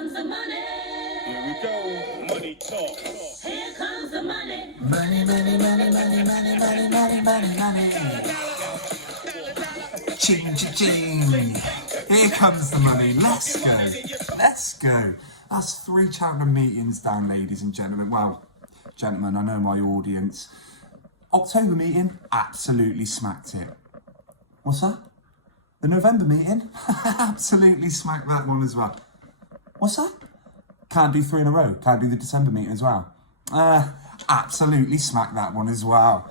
comes the money. Here we go. Money talk. Here comes the money. Money, money, money, money, money, money, money, money, money. Ching, ching, ching. Here comes the money. Let's go. Let's go. That's 3 Cheltenham meetings down, ladies and gentlemen. Well, gentlemen, I know my audience. October meeting, absolutely smacked it. What's that? The November meeting? Absolutely smacked that one as well. What's that? Can't do 3 in a row. Can't do the December meeting as well. Absolutely smacked that one as well.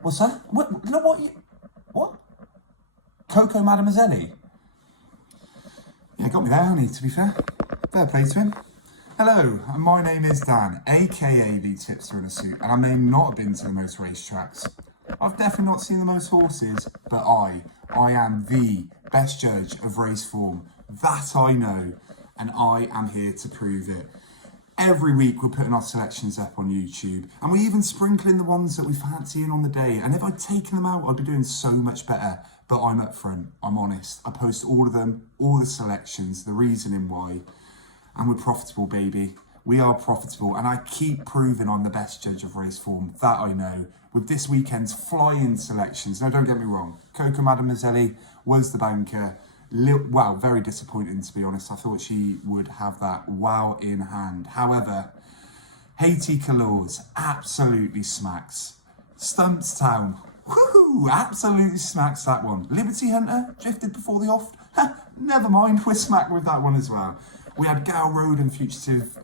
What's that? What? Coco Mademoiselle? Yeah, got me there, honey, to be fair. Fair play to him. Hello, and my name is Dan, aka the Tipster in a Suit, and I may not have been to the most racetracks. I've definitely not seen the most horses, but I am the best judge of race form. That I know, and I am here to prove it. Every week we're putting our selections up on YouTube, and we even sprinkle in the ones that we fancy in on the day. And if I'd taken them out, I'd be doing so much better. But I'm upfront, I'm honest. I post all of them, all the selections, the reasoning why. And we're profitable, baby. We are profitable, and I keep proving I'm the best judge of race form. That I know. With this weekend's flying selections. Now, don't get me wrong. Coco Mademoiselle was the banker. Well, very disappointing, to be honest. I thought she would have that wow in hand. However, Haiti Calours absolutely smacks. Stumps Town, woohoo, absolutely smacks that one. Liberty Hunter, drifted before the off. Never mind, we're smacked with that one as well. We had Gal Road and Fugitive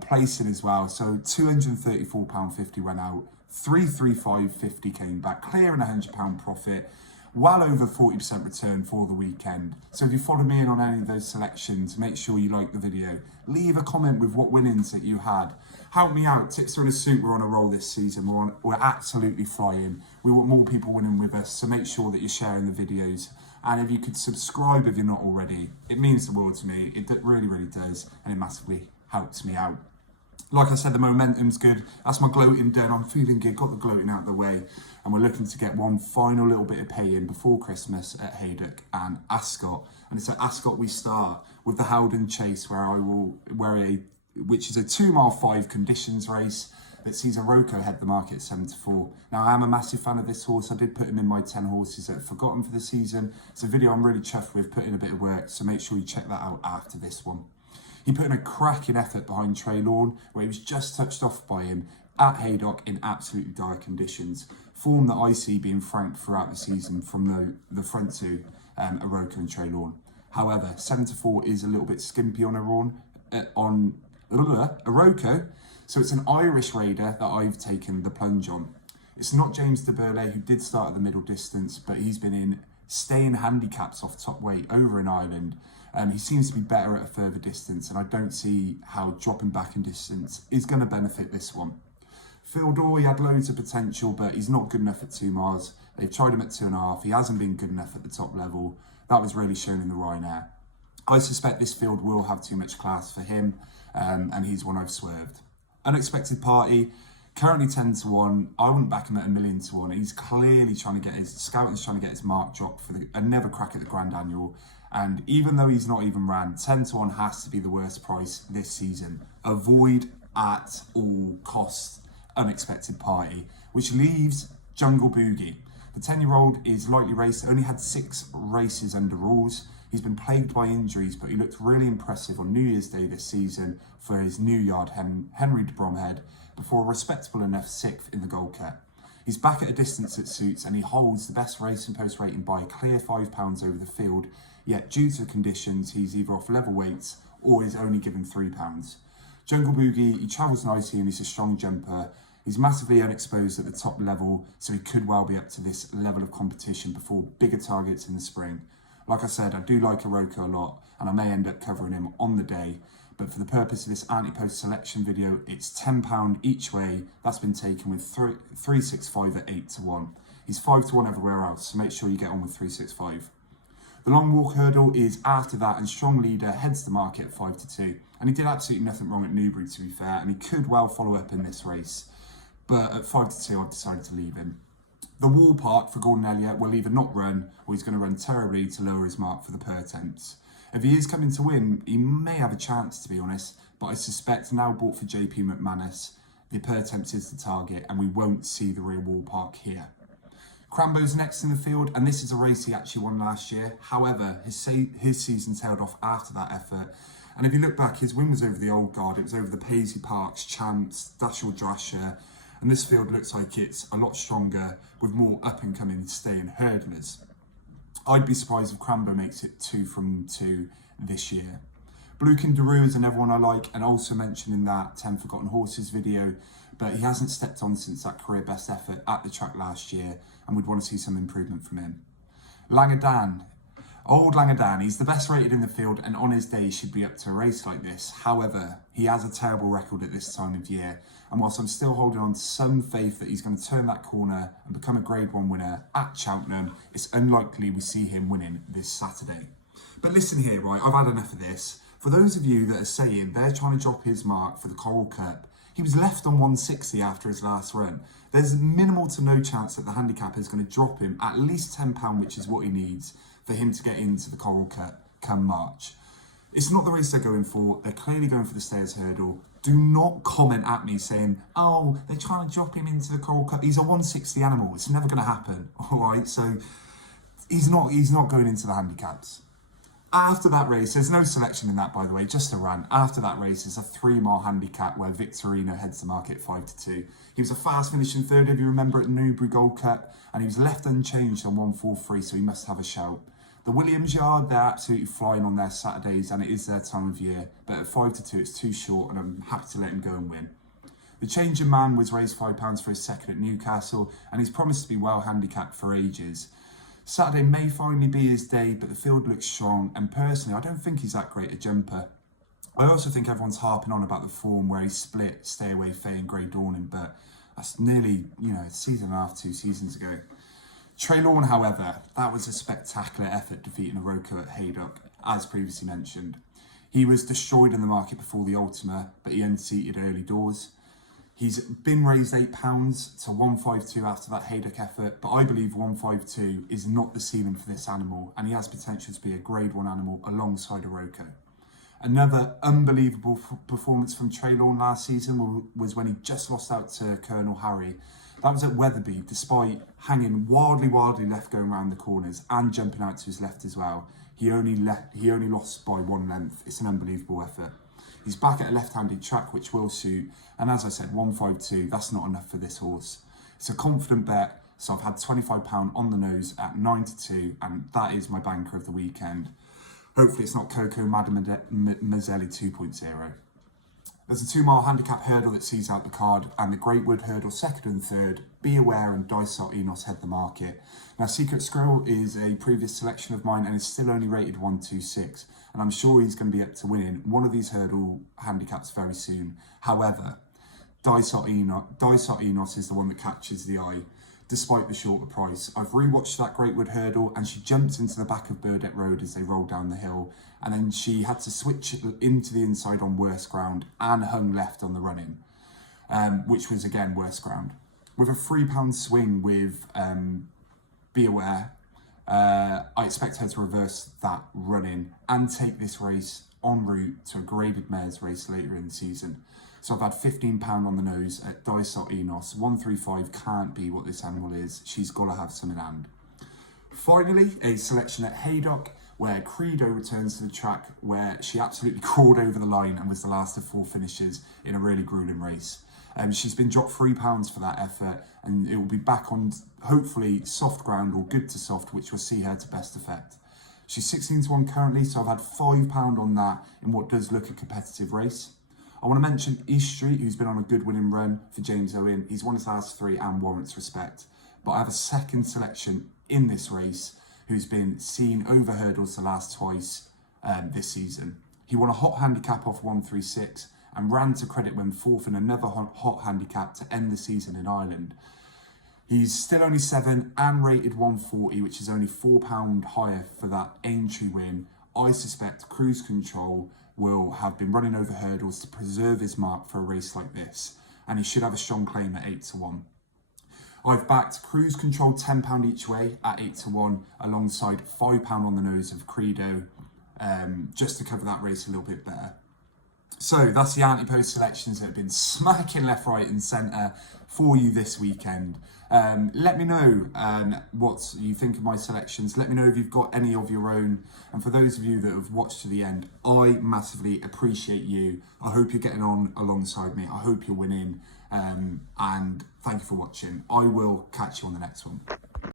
placing as well. So £234.50 went out. 335.50 came back, clearing £100 profit. Well over 40% return for the weekend. So if you follow me in on any of those selections, make sure you like the video. Leave a comment with what winnings that you had. Help me out. Tipster in a Suit, we're on a roll this season. We're absolutely flying. We want more people winning with us, so make sure that you're sharing the videos. And if you could subscribe if you're not already, it means the world to me. It really, really does, and it massively helps me out. Like I said, the momentum's good. That's my gloating done. I'm feeling good, got the gloating out of the way. And we're looking to get one final little bit of pay in before Christmas at Haydock and Ascot. And it's at Ascot we start with the Howden Chase, which is a 2 mile 5 conditions race that sees Aroko head the market at 7-4. Now, I am a massive fan of this horse. I did put him in my 10 horses that I've forgotten for the season. It's a video I'm really chuffed with, put in a bit of work, so make sure you check that out after this one. He put in a cracking effort behind Trey Lawn, where he was just touched off by him at Haydock in absolutely dire conditions. Form that I see being franked throughout the season from the front two, Aroko and Trey Lawn. However, 7-4 is a little bit skimpy on Aroko, so it's an Irish raider that I've taken the plunge on. It's not James de Burley, who did start at the middle distance, but he's been in staying handicaps off top weight over in Ireland. He seems to be better at a further distance, and I don't see how dropping back in distance is going to benefit this one. Phil Dorr, he had loads of potential, but he's not good enough at 2 miles. They've tried him at 2.5. He hasn't been good enough at the top level. That was really shown in the Ryanair. I suspect this field will have too much class for him, and he's one I've swerved. Unexpected Party, currently 10-1. I wouldn't back him at 1,000,000-1. He's clearly trying to get scouting's trying to get his mark dropped for another crack at the Grand Annual. And even though he's not even ran, 10-1 has to be the worst price this season. Avoid at all costs Unexpected Party, which leaves Jungle Boogie. The 10-year-old is lightly raced, only had 6 races under rules. He's been plagued by injuries, but he looked really impressive on New Year's Day this season for his new yard, Henry de Bromhead, before a respectable enough 6th in the Gold Cup. He's back at a distance that suits, and he holds the best racing post rating by a clear £5 over the field, yet due to the conditions, he's either off level weights or is only given £3. Jungle Boogie, he travels nicely and he's a strong jumper. He's massively unexposed at the top level, so he could well be up to this level of competition before bigger targets in the spring. Like I said, I do like Aroko a lot, and I may end up covering him on the day, but for the purpose of this anti-post selection video, it's £10 each way. That's been taken with 365 at 8-1. He's 5-1 everywhere else, so make sure you get on with 365. The long walk hurdle is after that, and strong leader heads the market at 5-2. And he did absolutely nothing wrong at Newbury, to be fair, and he could well follow up in this race. But at 5-2, I've decided to leave him. The wall park for Gordon Elliott will either not run, or he's going to run terribly to lower his mark for the per attempts. If he is coming to win, he may have a chance, to be honest, but I suspect now bought for JP McManus, the per attempt is the target, and we won't see the real Wall Park here. Crambo's next in the field, and this is a race he actually won last year. However, his season tailed off after that effort. And if you look back, his win was over the old guard. It was over the Paisley Parks, Champs, Dashel Drasher. And this field looks like it's a lot stronger with more up-and-coming staying hurdlers. I'd be surprised if Crambo makes it 2 from 2 this year. Blukin Daru is another one I like, and also mentioned in that 10 Forgotten Horses video, but he hasn't stepped on since that career best effort at the track last year, and we'd want to see some improvement from him. Langadan. Old Langadan, he's the best rated in the field, and on his day he should be up to a race like this. However, he has a terrible record at this time of year, and whilst I'm still holding on to some faith that he's going to turn that corner and become a Grade 1 winner at Cheltenham, it's unlikely we see him winning this Saturday. But listen here, right, I've had enough of this. For those of you that are saying they're trying to drop his mark for the Coral Cup, he was left on 160 after his last run. There's minimal to no chance that the handicapper is going to drop him at least £10, which is what he needs for him to get into the Coral Cup come March. It's not the race they're going for. They're clearly going for the Stayers Hurdle. Do not comment at me saying, oh, they're trying to drop him into the Coral Cup. He's a 160 animal. It's never going to happen. All right, so he's not going into the handicaps. After that race, there's no selection in that, by the way, just a rant. After that race, it's a 3-mile handicap where Victorino heads the market 5-2. He was a fast finishing third, if you remember, at Newbury Gold Cup, and he was left unchanged on 1-4-3, so he must have a shout. The Williams Yard, they're absolutely flying on their Saturdays, and it is their time of year, but at 5-2, it's too short, and I'm happy to let him go and win. The Changing Man was raised £5 for his second at Newcastle, and he's promised to be well handicapped for ages. Saturday may finally be his day, but the field looks strong, and personally, I don't think he's that great a jumper. I also think everyone's harping on about the form where he split Stay Away Faye and Grey Dawning, but that's nearly, a season and a half, 2 seasons ago. Trey Lawn, however, that was a spectacular effort defeating Oroco at Haydock, as previously mentioned. He was destroyed in the market before the Ultima, but he unseated early doors. He's been raised £8 to 152 after that Haydock effort, but I believe 152 is not the ceiling for this animal, and he has potential to be a Grade 1 animal alongside Oroco. Another unbelievable performance from Trey Lawn last season was when he just lost out to Colonel Harry. That was at Wetherby, despite hanging wildly left going around the corners and jumping out to his left as well. He only lost by 1 length. It's an unbelievable effort. He's back at a left-handed track, which will suit. And as I said, 152, that's not enough for this horse. It's a confident bet, so I've had £25 on the nose at 9-2, and that is my banker of the weekend. Hopefully it's not Coco Mademoiselle 2.0. There's a 2-mile handicap hurdle that sees out the card, and the Greatwood Hurdle second and third, Be Aware and Dysart Enos head the market. Now, Secret Squirrel is a previous selection of mine and is still only rated 126, and I'm sure he's going to be up to winning one of these hurdle handicaps very soon. However, Dysart Enos is the one that catches the eye, despite the shorter price. I've rewatched that Greatwood Hurdle, and she jumped into the back of Burdett Road as they rolled down the hill, and then she had to switch into the inside on worse ground and hung left on the run-in, which was again worse ground. With a £3 swing with Be Aware, I expect her to reverse that run-in and take this race en route to a graded mares race later in the season. So I've had £15 on the nose at Dysart Enos. 135 can't be what this animal is. She's got to have some in hand. Finally, a selection at Haydock, where Credo returns to the track, where she absolutely crawled over the line and was the last of 4 finishes in a really grueling race. She's been dropped £3 for that effort, and it will be back on hopefully soft ground or good to soft, which will see her to best effect. She's 16-1 currently, so I've had £5 on that in what does look a competitive race. I want to mention East Street, who's been on a good winning run for James Owen. He's won his last 3 and warrants respect. But I have a second selection in this race who's been seen over hurdles the last twice this season. He won a hot handicap off 136 and ran to credit when 4th in another hot handicap to end the season in Ireland. He's still only 7 and rated 140, which is only £4 higher for that Aintree win. I suspect Cruise Control will have been running over hurdles to preserve his mark for a race like this, and he should have a strong claim at 8-1. I've backed Cruise Control £10 each way at 8-1, alongside £5 on the nose of Credo, just to cover that race a little bit better. So that's the ante-post selections that have been smacking left, right and centre for you this weekend. Let me know what you think of my selections. Let me know if you've got any of your own. And for those of you that have watched to the end, I massively appreciate you. I hope you're getting on alongside me. I hope you're winning. And thank you for watching. I will catch you on the next one.